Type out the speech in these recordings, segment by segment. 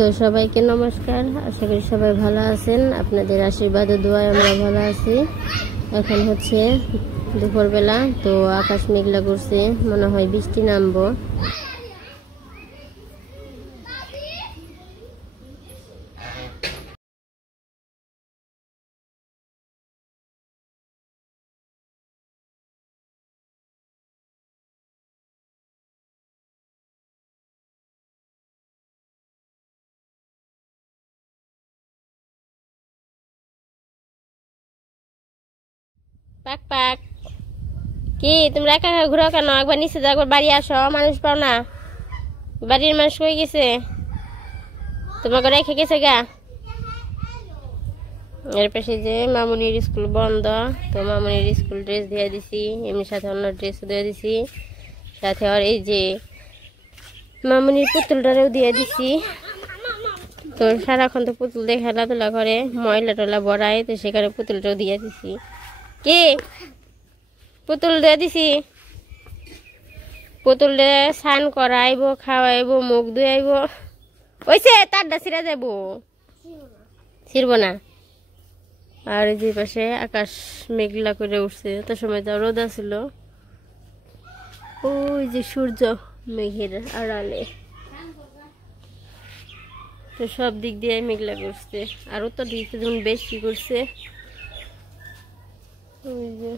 তো সবাইকে নমস্কার, আশা করি সবাই ভালো আছেন। আপনাদের আশীর্বাদ ও দোয়ায় আমরা ভালো আছি। এখন হচ্ছে দুপুরবেলা, তো আকাশ মেঘলা করছে, মনে হয় বৃষ্টি নামবো। পাক পাক, কি তোমরা একা একা ঘুরো কেন? একবার নিচে যাও, একবার বাড়ি আসো, মানুষ পাও না। বাড়ির মানুষ কই গেছে? তোমাকে রেখে গেছে গা? এর পাশে যে মামুনির স্কুল বন্ধ, তো মামুনির স্কুল ড্রেস দিয়ে দিছি, এমনি সাথে অন্য ড্রেস দিয়ে দিছি, সাথে আর এই যে মামুনির পুতুলটারেও দিয়ে দিছি। তো সারাক্ষণ তো পুতুল দিয়ে খেলাধুলা করে, ময়লা টলা বড়ায়, তো সেখানে পুতুলটাও দিয়ে দিছি। কি পুতুল দিয়ে দিছি, পুতুল দিয়ে স্নান করাইব, খাওয়াইব, মুখ ধুয়াইব। ওইসে তারটা ছিঁড়া যাব, ছিড়ব না। আর এই যে পাশে আকাশ মেঘলা করে উঠছে, তো সময় তো রোদ ছিল, ওই যে সূর্য মেঘের আড়ালে, তো সব দিক দিয়ে মেঘলা করছে। আর উত্তর দিকে যেমন বেশি করছে। ওই যে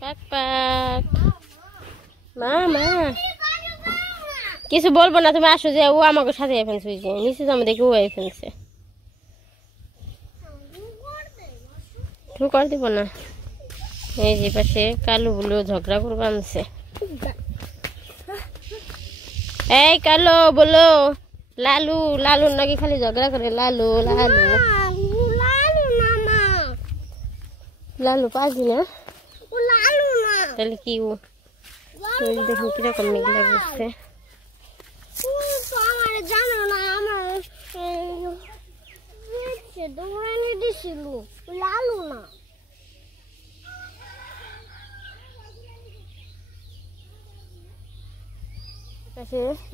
পাক পাক, মা মা কিছু বলবো না, তুমি আসো, যে ও আমাকে সাথে ফেলছে, ওই যে নিচে জামা দেখে ও ফেলছে। তুমি কর দিব না। এই যে পাশে কালু বলে ঝগড়া করবো আনছে। এই কালো বলো, লালু লালু নাকি খালি ঝগড়া করে, লালু লালু লালু পাবি না, তাহলে কি ও? দেখুন কিরকম মেঘলা করছে।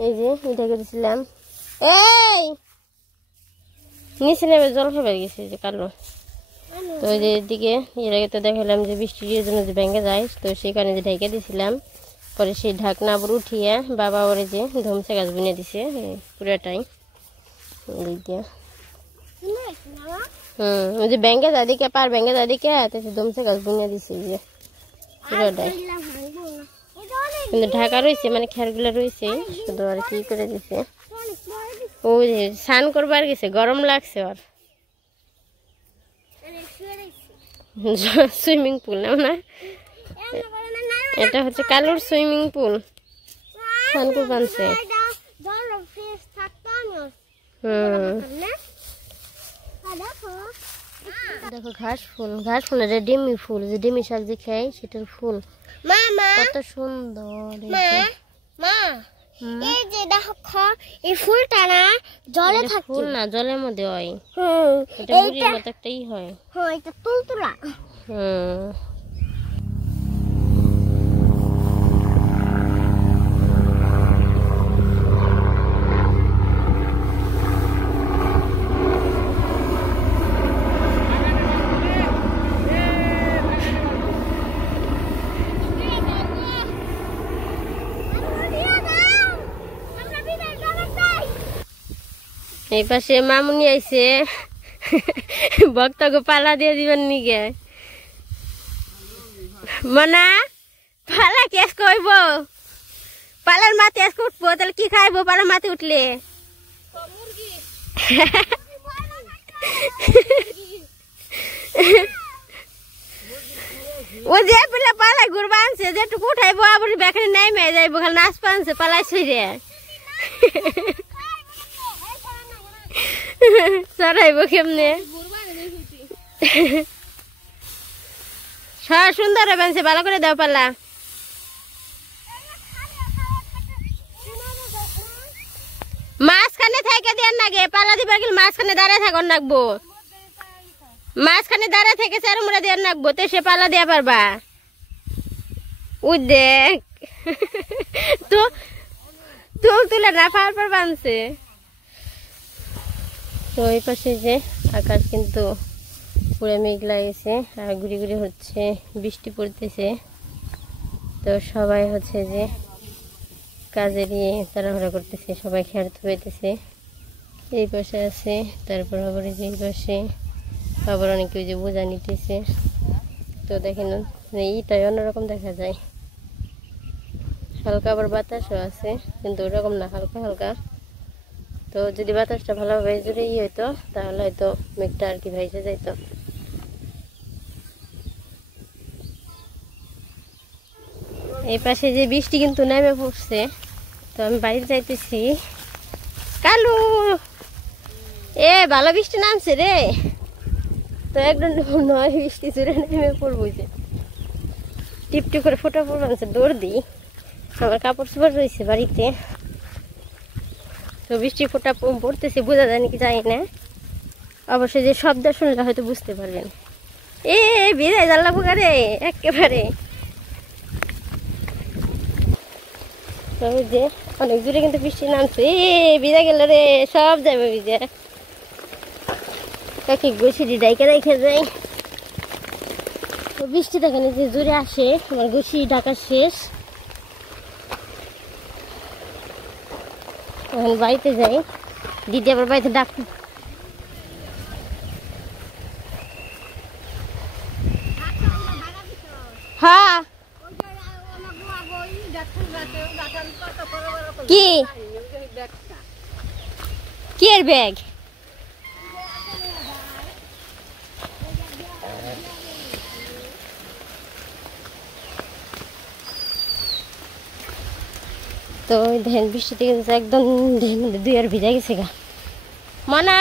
এই যে এটা করেছিলাম, এই নিচে নেমে জল খাবার গেছে যে কালো। তো ওই যে এদিকে এর আগে তো দেখালাম যে বৃষ্টির জন্য যে ভেঙে যায়, তো সেখানে যে ঢেকে দিয়েছিলাম, পরে সেই ঢাকনা আবার উঠিয়ে বাবা ওরে যে ধমসে গাছ বুনে দিছে পুরাটাই। ওই যে ব্যাঙ্গে দাদিকে পার ব্যাঙ্গে দাদিকে ধমসে গাছ বুনে দিছে যে পুরাটাই, কিন্তু ঢাকা রয়েছে, মানে খেরগুলা রয়েছে শুধু, আর কি করে দিছে। ওই যে স্নান করবার গেছে, গরম লাগছে ওর। সুইমিং পুল নাও না, এটা হচ্ছে কালুর সুইমিং পুল, স্নান করবে আনছে। দেখো ঘাস ফুল, ঘাস ফুল, এটা ডিমি ফুল, যে ডিমি শাক যে খাই সেটার ফুল, কত সুন্দর। এই যে দেখো এই ফুলটা না জলে থাকে, ফুল না জলের মধ্যে হয়, এটা বুড়ির মতো একটাই হয়, এটা তুলতুলা। এই পাশে মামুনি আইছে, ভক্তকে পালা দিয়ে দিবেন নিগে। মনা পালা কেস কইব, পালার মাথে আজকে উঠবো, তাহলে কি খাইবো পালার মাথে উঠলে? ও যে পেলে পালা ঘুরবা আনছে, যেটুকু উঠাইবো আবার বেখানে নেমে যাইবো, খালি নাচ পানছে পালাই ছুঁড়ে চড়াইব কেমনে? সুন্দর বানছে, ভালো করে দাও পাল্লা। মাঝখানে থেকে দেন নাগে, পাল্লা দিবার গেলে মাঝখানে দাঁড়ায় থাকুন রাখবো, মাঝখানে দাঁড়ায় থেকে চার মুড়া দিয়ে রাখবো, তো সে পাল্লা দিয়া পারবা। ও দেখ তো চুল তুলে না পার পর বানছে। তো এই পাশে যে আকাশ কিন্তু পুরো মেঘলা গেছে আর ঘুরি ঘুরি হচ্ছে, বৃষ্টি পড়তেছে। তো সবাই হচ্ছে যে কাজে নিয়ে তাড়াহুড়া করতেছে, সবাই খেয়াল ধুয়েতেছে। এই পাশে আছে, তারপর আবার যে এই পাশে আবার অনেকে যে বোঝা নিতেছে। তো দেখেন এইটাই অন্যরকম দেখা যায়, হালকা আবার বাতাসও আছে, কিন্তু ওরকম না, হালকা হালকা। তো যদি বাতাসটা ভালোভাবে যদি হইতো তাহলে হয়তো মেঘটা আর কি ভেসে যাইতো। এই পাশে যে বৃষ্টি কিন্তু নেমে পড়ছে, তো আমি বাড়িতে যাইতেছি। কালু এ ভালো বৃষ্টি নামছে রে। তো একদম নয় বৃষ্টি জুড়ে নেমে পড়বো, যে টিপ টিপ করে ফোটা পড়ছে, দৌড় দিই। আমার কাপড় চোপড় রয়েছে বাড়িতে। তো বৃষ্টি ফোটা পড়তেছে, বোঝা যায় নাকি জানি না, অবশ্যই যে শব্দ শুনলে হয়তো বুঝতে পারবেন। এ বিদায় জানলা পোকারে একেবারে। তবে যে অনেক দূরে কিন্তু বৃষ্টি নামছে, বিদা গেল রে, সব যাবে বিদে। কাকি গুছিটি ডাইকে রেখে যায়। তো বৃষ্টি দেখেন যে জোরে আসে, আমার গুছি ঢাকা শেষ। এখন বাড়িতে যাই, দিদি আবার বাড়িতে ডাক। হ্যাঁ কি কি এর ব্যাগ? তো দেখেন বৃষ্টিতে কিন্তু একদম দুই আর ভিজা গেছে গা। মনা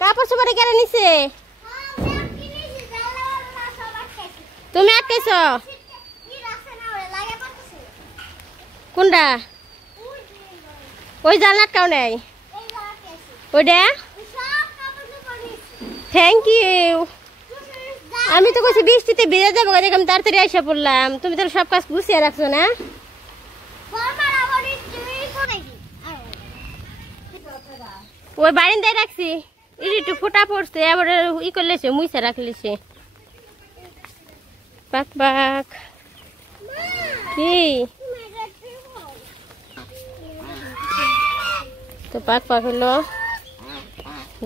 কাপড় চোপড়ে কেন নিছে? তুমি আটকেছ কোনটা? ওই জানলা আটকাও নাই ওইটা? Thank you. আমি তো কইছি বৃষ্টিতে ভিজে যাবো, দেখলাম তাড়াতাড়ি আইসা পড়লাম। তুমি তাহলে সব কাজ গুছিয়ে রাখছো না? ওই বারিন্দায় রাখছি, একটু ফোটা পড়ছে, আবার ই করলেছে, মুইসা রাখলেছে। পাক পাক কি তো পাক পাক হলো,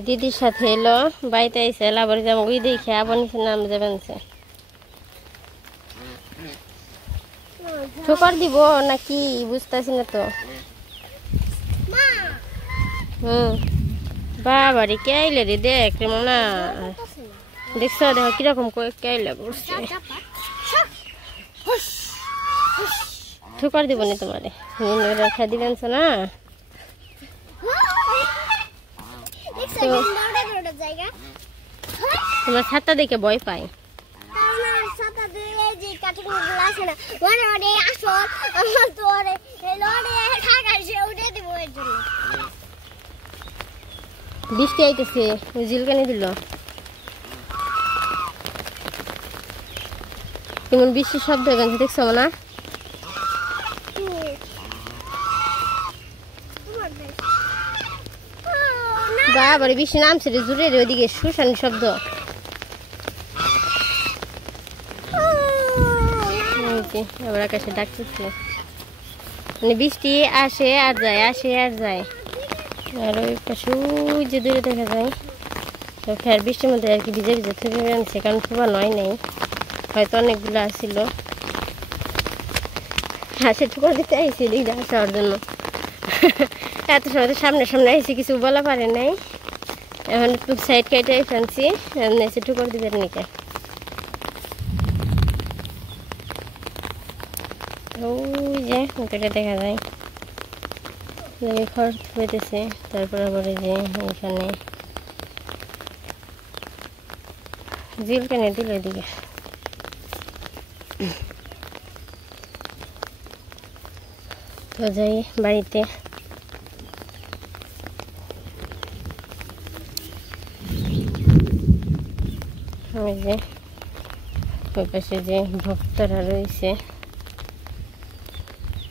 দিদির সাথে এলো, বাড়িতে আইসে আবার যাবো, ওই দেখে আবার নিচে নাম যাবেন। ঠোকর দিব নাকি বুঝতেছি না তো। বাবারে কেইলে রে, দেখ রে মনা, দেখছো? দেখো কিরকম কেইলে পড়ছে। ঠোকর দিব না তোমারে, রেখা দিবেন না। তোমার ছাতা দেখে ভয় পাই। বৃষ্টি আইতেছে, জিলকানি দিল। কেমন বৃষ্টির শব্দ এখানে দেখছো না? বাবারে বৃষ্টি নামছে রে জোরে রে, ওইদিকে শুশানি শব্দ। আবার আকাশে ডাকতেছে, মানে বৃষ্টি আসে আর যায়, আসে আর যায়। আর ওই পাশে যে দূরে দেখা যায়, তো ফের বৃষ্টির মধ্যে আর কি ভিজে ভিজে থেকে আনছে, কারণ ফুবা নয় নাই, হয়তো অনেকগুলো আসছিল। হাসে ঠুকর দিতে আইসি দিকটা আসার জন্য। এত সময় তো সামনে সামনে আইসি, কিছু বলা পারে নাই। এখন একটু সাইড কেটে ফেলছি, এসে ঠুকর দিতে নিকে। ওই যে ওটা দেখা যায়, খরচ হইতেছে। তারপর আবার যে এখানে জিলকানি দিল এদিকে। তো যাই বাড়িতে। ওই যে ওই পাশে যে ভক্তরা রয়েছে,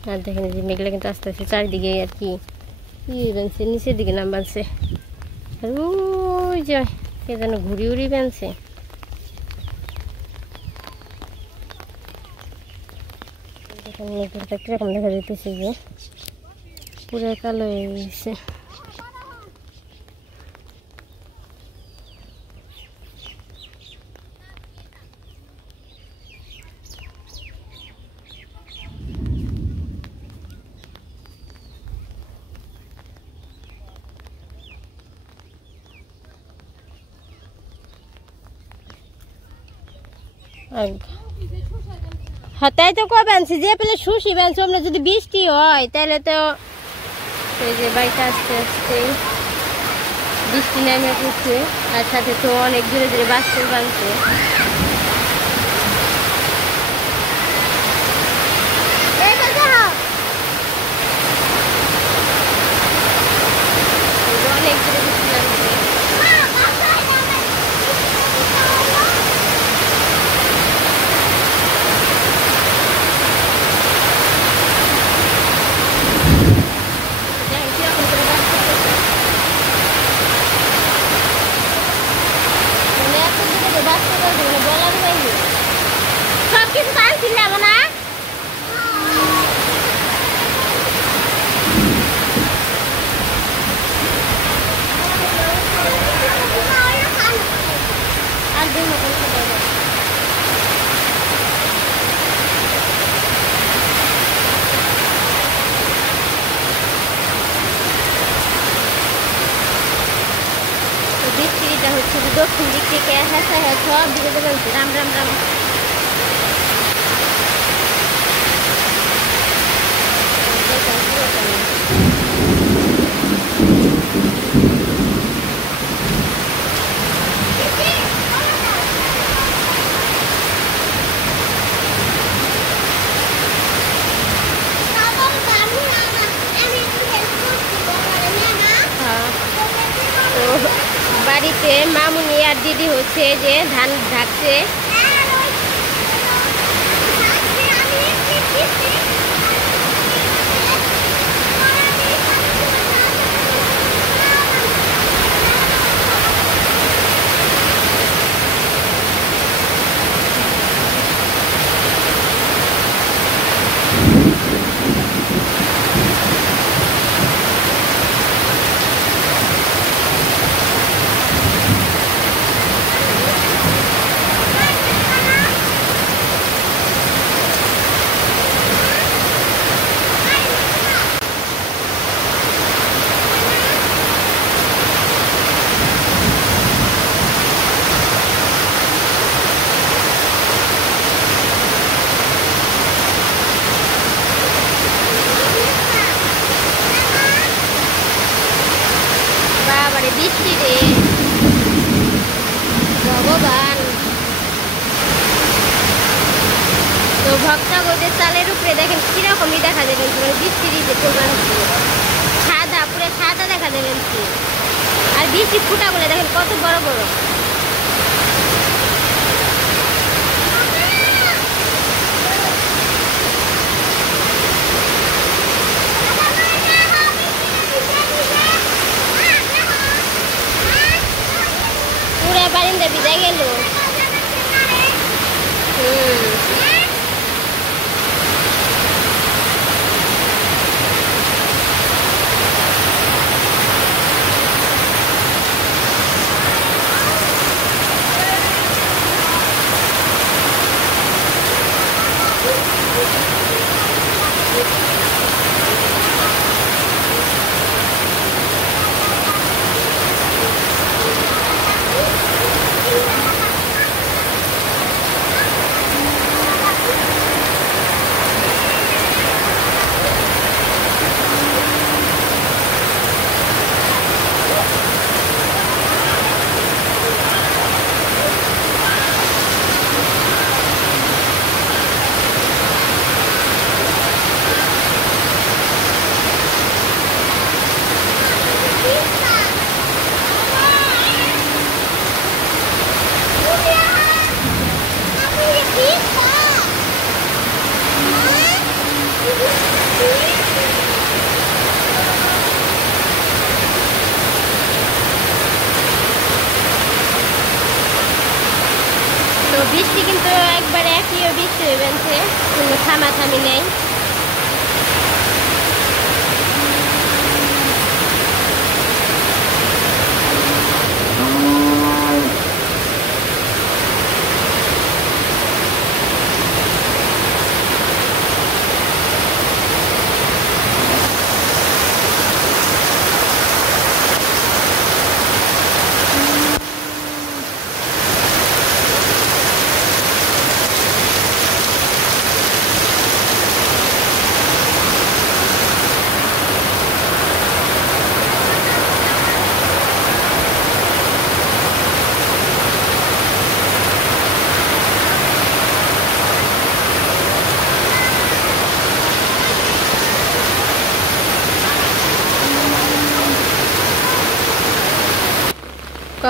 আর দেখেন যে মেঘলা কিন্তু আস্তে আস্তে চারিদিকে আর কি বানছে, নিচের দিকে নাম বানছে। আর ওই যে কে যেন ঘুরি উড়ি বানছে। দেখেন মেঘলাটা কিরকম দেখা যেতেছে যে পুরো কালো হয়ে গেছে। হ্যাঁ তাই তো কবে আনছি, যে পেলে শুষি বানছি। আমরা যদি বৃষ্টি হয় তাহলে তো এই যে বাড়িতে আস্তে আস্তে বৃষ্টি নেমে পড়ছে, আর সাথে তো অনেক দূরে দূরে বাস্তুর বানছে। অনেক দূরে বৃষ্টি নামছে। সব কিছু আনছিলাম না, আর দিন মতন বৃষ্টিটা হচ্ছে দক্ষিণ দিক থেকে হ্যাঁ হ্যাঁ সব দিকে বলছে রাম রাম রাম। বাড়িতে মামুনি আর দিদি হচ্ছে যে ধান ঢাকছে। বৃষ্টি রে ভগবান, তো ভক্তগণের চালের উপরে দেখেন কিরকমই দেখা যাবে, মানে বৃষ্টির যে প্রোগ্রাম সাদা পুরো সাদা দেখা যাবে। আর বৃষ্টির ফুটাগুলো দেখেন কত বড় বড়। পুরা বারিন্দা ভিজা গেল। বৃষ্টি হয়েছে, কোনো থামাথামি নেই।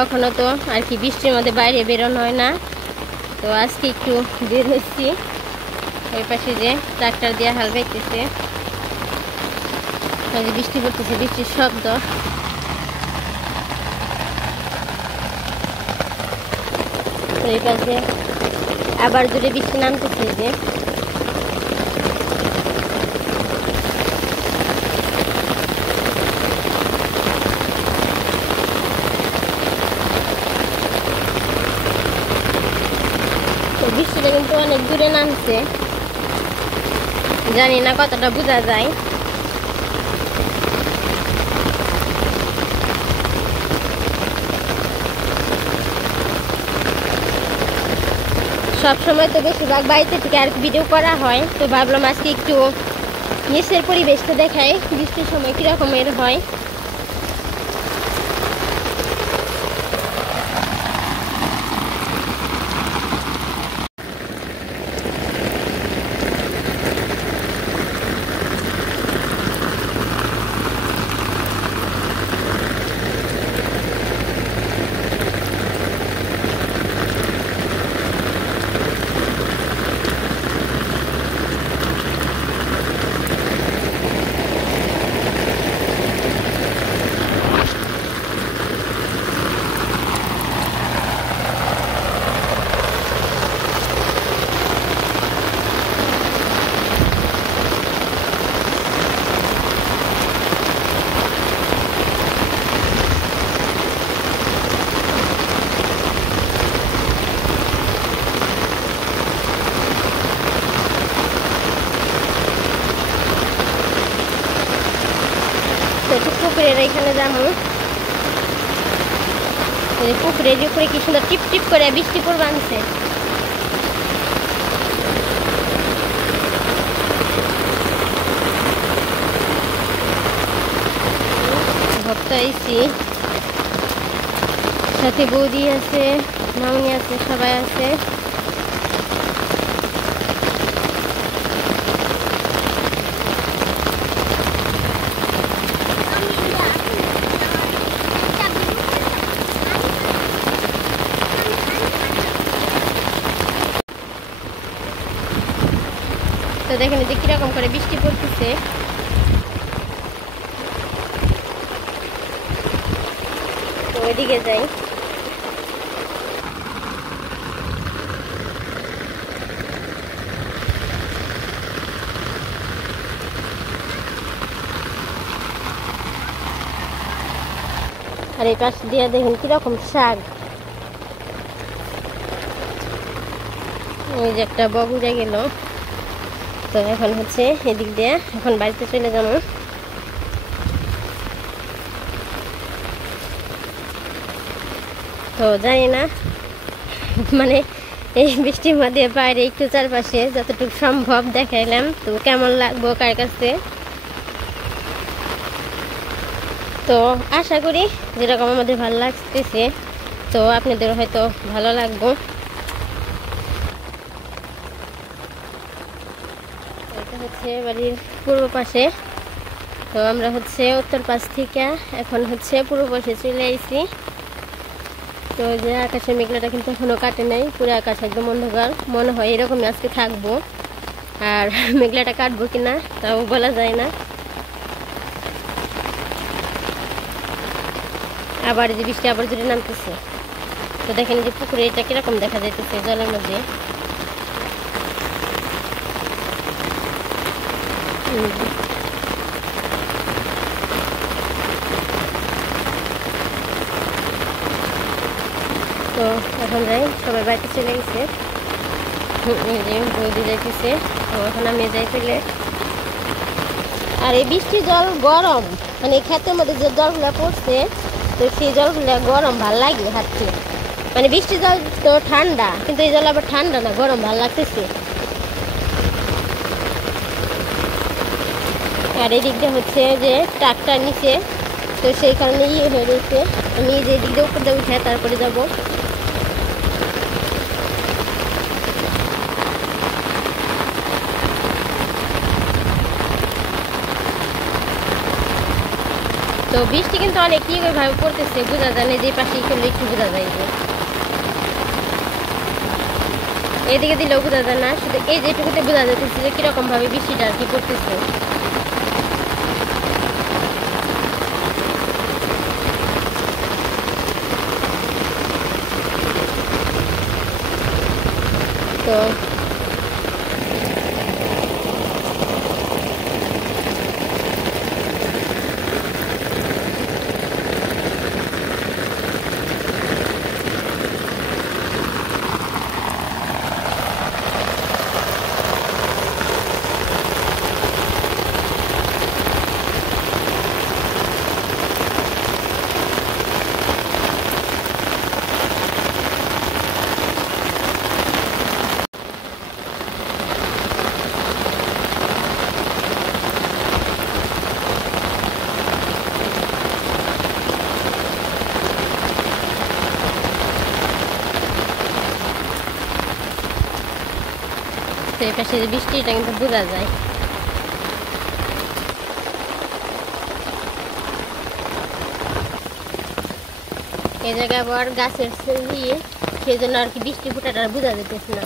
কখনো তো আর কি বৃষ্টির মধ্যে বাইরে বেরোনো হয় না, তো আজকে একটু বের হচ্ছি। ওই পাশে যে ট্রাক্টর দিয়ে হাল বাইতেছে, বৃষ্টি পড়তেছে, বৃষ্টির শব্দ। এই পাশে আবার জোরে বৃষ্টি নামতেছে যে। বৃষ্টিটা কিন্তু অনেক দূরে নামছে, জানি না কতটা বোঝা যায়। সবসময় তো বেশিরভাগ বাড়িতে থেকে আর ভিডিও করা হয়, তো ভাবলাম আজকে একটু নিচের পরিবেশটা দেখাই, বৃষ্টির সময় কিরকমের হয়। পুকুরের এখানে যাবো, পুকুরের উপরে কি সুন্দর টিপ টিপ করে বৃষ্টি পড়বে আনছে। ভক্ত আইসি, সাথে বৌদি আছে, মামনি আছে, সবাই আছে। তো দেখেন যে কিরকম করে বৃষ্টি পড়তেছে। তো ওইদিকে যাই। আর এই পাশ দিয়ে দেখেন কিরকম শাক, ওই যে একটা বগুড়া গেল। তো এখন হচ্ছে এদিক দিয়ে এখন বাড়িতে চলে যাবো। তো জানি না, মানে এই বৃষ্টির মধ্যে বাইরে একটু চারপাশে যতটুকু সম্ভব দেখাইলাম, তো কেমন লাগবো কার কাছে। তো আশা করি যেরকম আমাদের ভালো লাগতেছে, তো আপনাদের হয়তো ভালো লাগবো। এটা হচ্ছে বাড়ির পূর্ব পাশে, তো আমরা হচ্ছে উত্তর পাশ থেকে এখন হচ্ছে পূর্ব পাশে চলে আইছি। তো যে আকাশের মেঘলাটা কিন্তু এখনো কাটে নাই, পুরো আকাশ একদম অন্ধকার, মনে হয় এরকমই আজকে থাকবো। আর মেঘলাটা কাটবো কিনা তাও বলা যায় না। আবার যে বৃষ্টি আবার জোরে নামতেছে। তো দেখেন যে পুকুরে এটা কিরকম দেখা যাইতেছে জলের মধ্যে। তো এখন যাই, সবাই বাড়িতে চলে গেছে, বৌদি যাইতেছে, এখন আমি যাই চলে। আর এই বৃষ্টির জল গরম, মানে ক্ষেতের মধ্যে যে জলগুলো পড়ছে, তো সেই জলগুলো গরম ভাল লাগে হাঁটতে। মানে বৃষ্টির জল তো ঠান্ডা, কিন্তু এই জল আবার ঠান্ডা না, গরম ভাল লাগতেছে। আর এই দিকটা হচ্ছে যে ট্রাকটার নিচে, তো সেই কারণে ইয়ে হয়ে রয়েছে। আমি যে দিক দিয়ে উপর দিয়ে উঠে তারপরে যাব। তো বৃষ্টি কিন্তু অনেক ভাবে পড়তেছে, বোঝা যায় না, যে পাশে করলে একটু বোঝা যায়, যে এদিকে দিলেও বোঝা যায় না, শুধু এই যেটুকুতে বোঝা যাচ্ছে যে কিরকম ভাবে বৃষ্টিটা আর কি পড়তেছে। তো এই পাশে যে বৃষ্টিটা কিন্তু বোঝা যায়। এই জায়গায় আবার গাছের দিয়ে, সেই জন্য আর কি বৃষ্টি ফোঁটাটা বোঝা যেতেছে না।